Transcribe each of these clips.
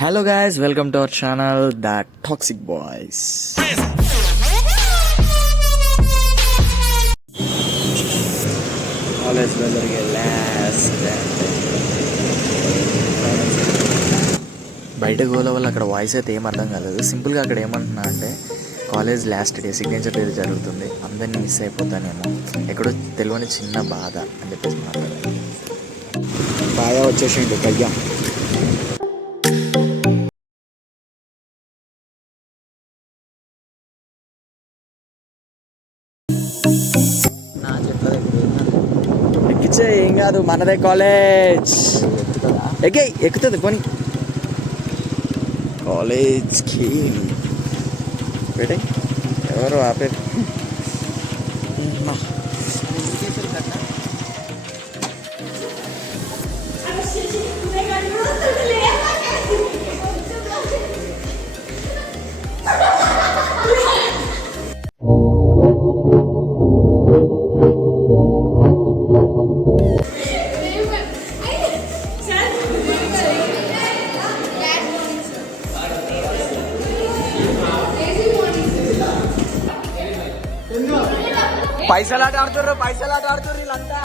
Hello guys, welcome to our channel, The Toxic Boys. Always వెళ్ళరికి last బయట గోల వల్ల అక్కడ వాయిస్ అయితే ఏం అర్థం కాలేదు. సింపుల్గా అక్కడ ఏమంటున్నా అంటే college last day signature day జరుగుతుంది, అందరినీ మిస్ అయిపోతానేమో, ఎక్కడో తెలియని చిన్న బాధ అని చెప్పేసి మాట్లాడారు. బాగా వచ్చేసిండు కయ్యా. ఎక్కిచ్చే ఏం కాదు, మనదే కాలేజ్. ఎక్కుతుంది పోనీ కాలేజ్కి. పెట్టే ఎవరు ఆపే. పైసలాట ఆడుతుర్రు వీళ్ళంతా.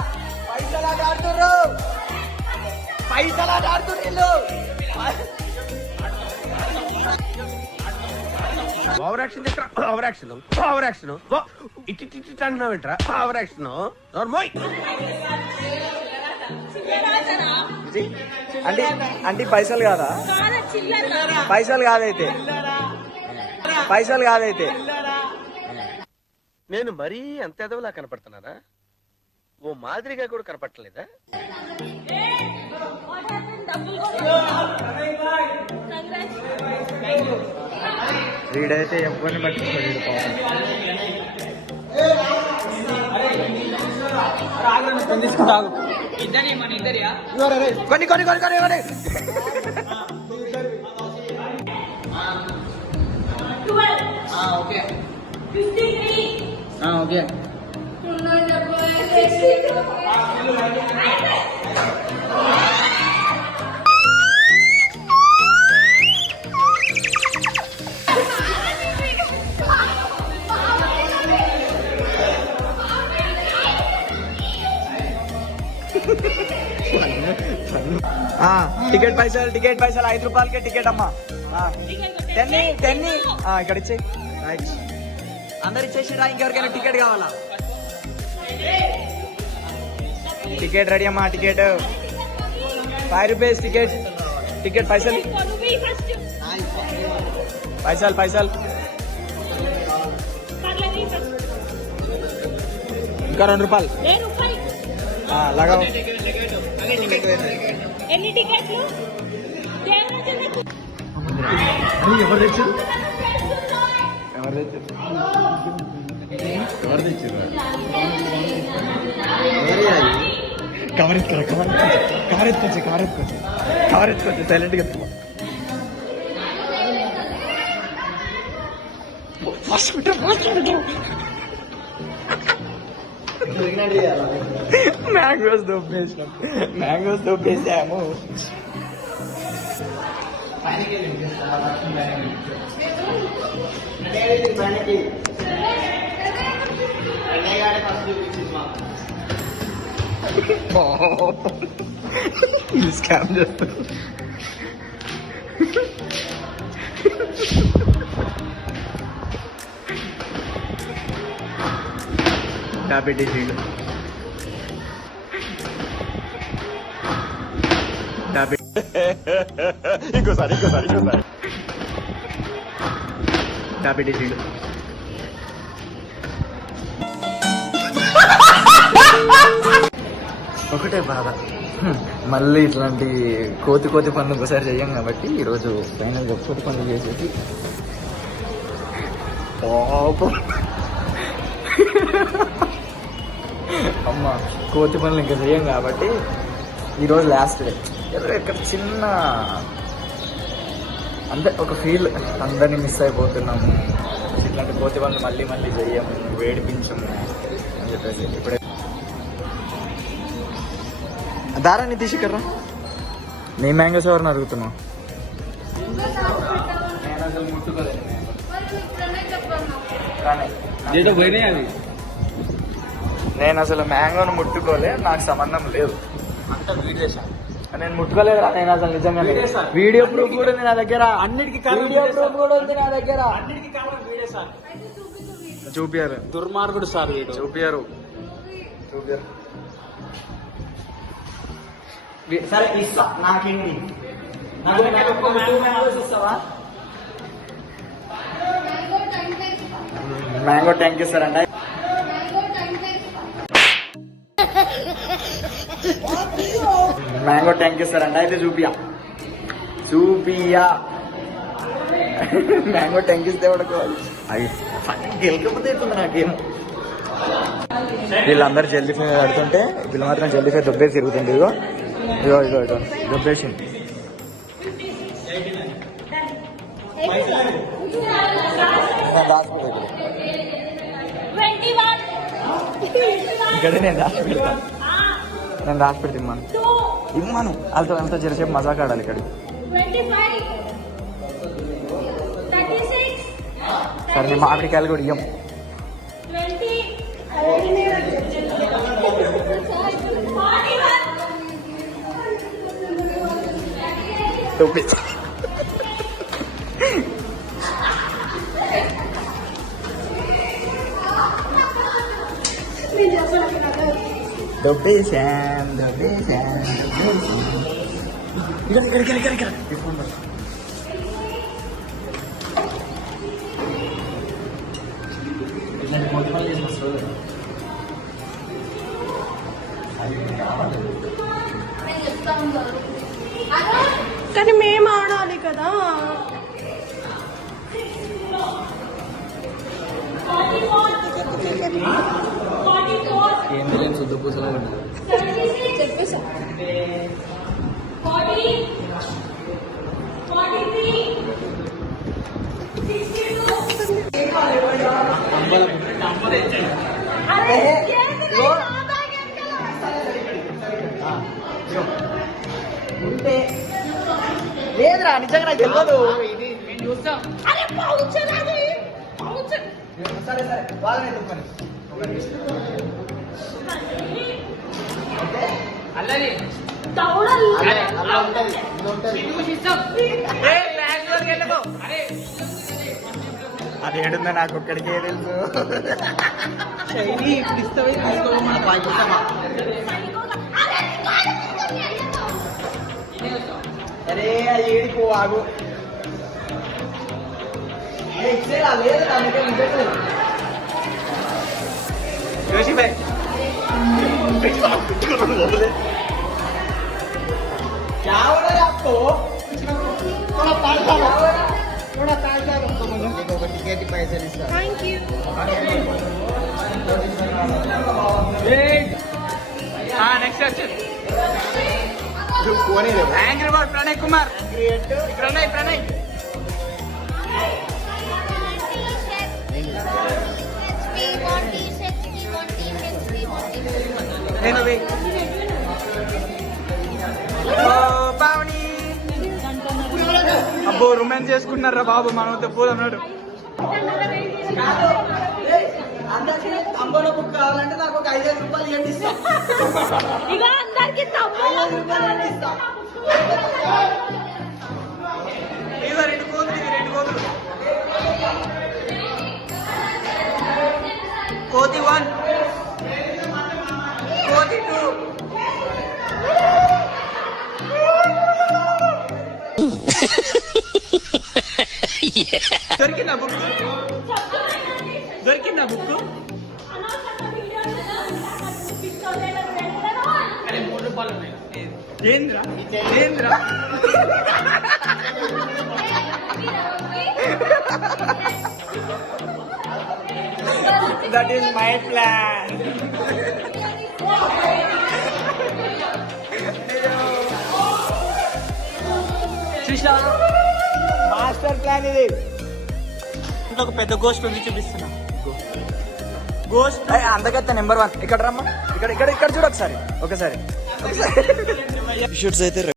పైసలాట ఆడుతుర్రు వీళ్ళు. ఓవర్ యాక్షన్ ఇట్టి అంటున్నావేంట్రా? ఓవర్ యాక్షన్ అంటే పైసలు కాదా? పైసలు కాదైతే నేను మరీ అంత ఎదవలా కనపడుతున్నానా? ఓ మాదిరిగా కూడా కనపడలేదా? వీడైతే ఎవరిని పట్టుకోలేదు. కొన్ని ఓకే. టికెట్ పైసలు 5 రూపాయలకే టికెట్ అమ్మా. టెన్ని ఇక్కడ ఇచ్చే. అందరు ఇచ్చేసిరా? ఇంకెవరికైనా టికెట్ కావాలా? టికెట్ రెడీ అమ్మా. Ticket 5 rupees. టికెట్ పైసలు ఇంకా 2 రూపాయలు లాగా. ఎవరు తెచ్చారు? కవర్ ఎత్తుకొచ్చి సైలెంట్ గా మ్యాంగోస్ దొబ్బేసాము. స్కామ్ చేస్తారు. డయాబెటీస్ ఇంకోసారి డయాబెటీస్ ఒకటే బాధ, మళ్ళీ ఇట్లాంటి కోతి పనులు ఒకసారి చెయ్యం కాబట్టి ఈరోజు ఫైనల్ కోతి పనులు చేసేసి అమ్మ కోతి పనులు ఇంకా చెయ్యం కాబట్టి ఈరోజు లాస్ట్ డే. ఇక్కడ చిన్న అంటే ఒక ఫీల్, అందరినీ మిస్ అయిపోతున్నాము, ఇట్లాంటి కోతి పనులు మళ్ళీ చెయ్యము, వేడిపించము అని చెప్పేసి. ఇప్పుడే దారా నితీష్ ఇక్కడ నీ మ్యాంగోస్ ఎవరిని అడుగుతున్నావు? ఏదో పోయినాయి అవి. నేను అసలు మ్యాంగోను ముట్టుకోలే, నాకు సంబంధం లేదు. అంతా వీడి చేశాను. నేను ముట్టుకోలేదురా, నేను అసలు నిజంగా వీడియో ప్రూఫ్ కూడా ఉంది నా దగ్గర. అన్నిటికీ వీడియో ప్రూఫ్ కూడా ఉంది నా దగ్గర. అన్నిటికీ కారణం వీడే సార్. చూపియారు, దుర్మార్గుడు సార్ వీడు. చూపియారు. సరే ఇస్తా, నాకేంటి మ్యాంగో ట్యాంక్ ఇస్తారంట. మ్యాంగో ట్యాంక్ ఇస్తారంట. అయితే చూపియా మ్యాంగో ట్యాంక్ ఇస్తే పడుకోవాలి. అది గెలకపోతే అవుతుంది నాకేం. వీళ్ళందరూ జల్దీ ఫై ఆడుతుంటే వీళ్ళు మాత్రం జల్దీ ఫై దొబ్బేసి తిరుగుతుంది. ఇదిగో ఇదిగో ఇదిగో ఇదిగో దొబ్బేసింది. ఇక్కడ నేను రాసి పెడతా ఇమ్మాను వాళ్ళతో జరిసేపు మజాక్ ఆడాలి ఇక్కడ. సరే నీ మామిడికాయలు కూడా ఇయ్యం. ఇక్కడ కానీ మేము ఆడాలి కదా. ఏంటి లేని శుద్ధ పూసలో చెప్పేసా లేదురా, నిజంగా నాకు తెలియదు. సరే సరే వాళ్ళనే చెప్పండి. అది ఏడుందో నాకు ఒక్కడికే తెలుసు. ఇప్పుడు ఇస్తావే తీసుకోమని పాకిస్తామా? అరే అది ఏడిపో ఆగు. जोशी भाई क्या हो रहा है आपको? थोड़ा पैसा टिकट पैसे thank you. Next angry bird Pranay Kumar Pranay అబ్బో రొమాన్స్ చేసుకుంటున్నారా బాబు, మనతో పోదన్నాడు. అంబోలో బుక్ కావాలంటే నాకు ఒక 5,000 రూపాయలు ఇవ్వండి. ఇక అందరికి రెండు కోతులు కోతి 1 కోతి 2 దొరికిందా బుక్? అరే 3 రూపాయలు ఉన్నాయి. ఏంద్రా That is my plan. Master plan ఇది. ఒక పెద్ద గోస్ట్ ఉంది, చూపిస్తున్నా. గోస్ట్ అందగత్త నెంబర్ 1. ఇక్కడ రమ్మా, ఇక్కడ చూడు ఒకసారి. షూట్స్ అయితే